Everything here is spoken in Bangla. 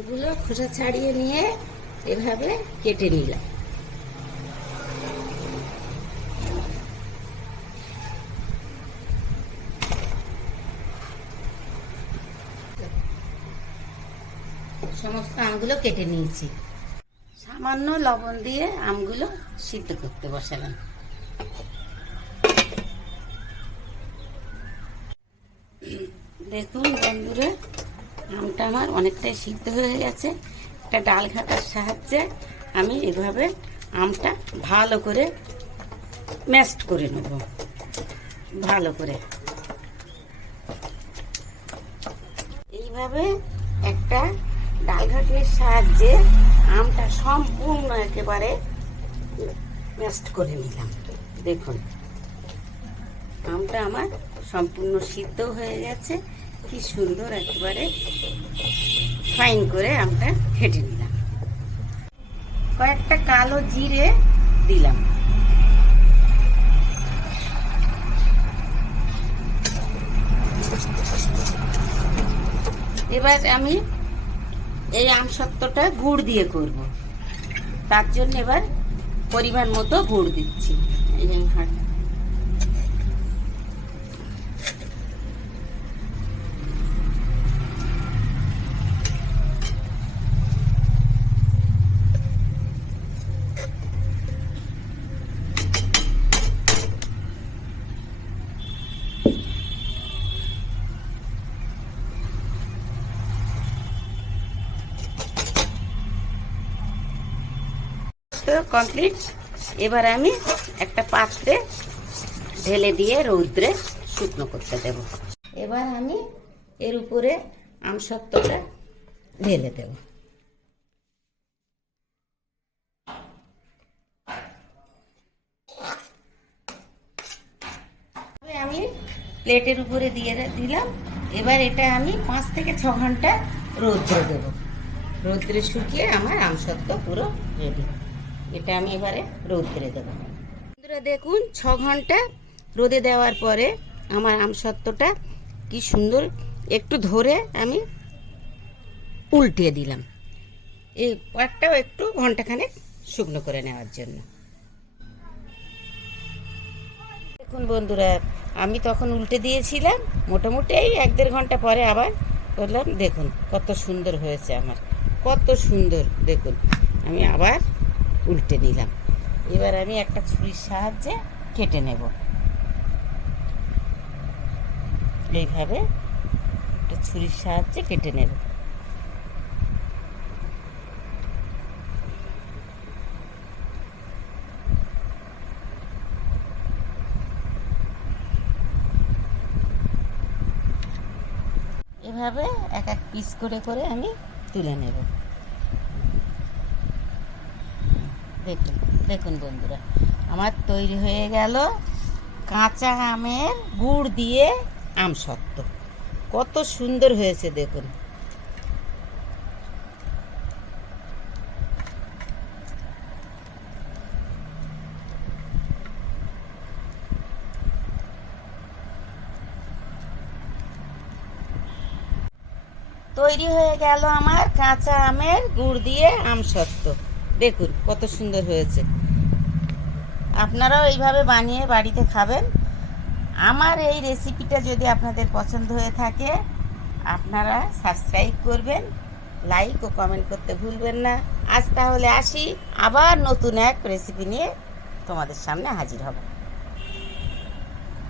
আমগুলো খোসা ছাড়িয়ে নিয়ে এভাবে কেটে নিলাম। সমস্ত আমগুলো কেটে নিয়েছি। সামান্য লবণ দিয়ে আমগুলো সিদ্ধ করতে বসালাম। দেখুন বন্ধুরা আমটা আমার অনেকটাই সিদ্ধ হয়ে গেছে। একটা ডাল ঘাটার সাহায্যে আমি এভাবে আমটা ভালো করে ম্যাশড করে নেব। ভালো করে। এইভাবে একটা ডাল ঘাটের সাহায্যে আমটা সম্পূর্ণ একেবারে ম্যাশড করে নিলাম। দেখুন, আমটা আমার সম্পূর্ণ সিদ্ধ হয়ে গেছে। কি সুন্দর একেবারে। ফাইন করে আমটা ফেটে নিলাম। কয়েকটা কালো জিরে দিলাম। এবার আমি এই আমসত্ত্বটা গুড় দিয়ে করব। তার জন্য এবার পরিমাণ মতো গুড় দিচ্ছি। এই হাট তো কমপ্লিট এবার আমি একটা পাত্রে ঢেলে দিয়ে রৌদ্রে শুকনো করতে দেব। এবার আমি এর উপরে আমসত্ত্বটা ঢেলে দেব। আমি প্লেটের উপরে দিয়ে দিলাম। এবার এটা আমি পাঁচ থেকে ছ ঘণ্টা রৌদ্রে দেব। রৌদ্রে শুকিয়ে আমার আমসত্ত্ব পুরো রেডি এটা আমি এবারে রৌদ্রে দেবো। বন্ধুরা দেখুন, ছ ঘণ্টা রোদে দেওয়ার পরে আমার আমসত্ত্বটা কি সুন্দর, একটু ধরে আমি উল্টিয়ে দিলাম। এই পাটটাও একটু ঘন্টাখানেক শুকনো করে নেওয়ার জন্য। দেখুন বন্ধুরা, আমি তখন উল্টে দিয়েছিলাম, মোটামুটি এই এক দেড় ঘণ্টা পরে আবার করলাম। দেখুন কত সুন্দর হয়েছে আমার, কত সুন্দর, দেখুন। আমি আবার উল্টে নিলাম এবার আমি একটা ছুরির সাহায্যে কেটে নেব। এইভাবে একটা ছুরির সাহায্যে কেটে নেব। এভাবে এক এক পিস করে করে আমি তুলে নেব। দেখুন দেখুন বন্ধুরা, আমার তৈরি হয়ে গেল কাঁচা আমের গুড় দিয়ে আম আমসত্ত্ব কত সুন্দর হয়েছে, দেখুন। তৈরি হয়ে গেল আমার কাঁচা আমের গুড় দিয়ে আম আমসত্ত্ব দেখুন কত সুন্দর হয়েছে। আপনারাও এইভাবে বানিয়ে বাড়িতে খাবেন। আমার এই রেসিপিটা যদি আপনাদের পছন্দ হয়ে থাকে, আপনারা সাবস্ক্রাইব করবেন লাইক ও কমেন্ট করতে ভুলবেন না। আজ তাহলে আসি, আবার নতুন এক রেসিপি নিয়ে তোমাদের সামনে হাজির হব।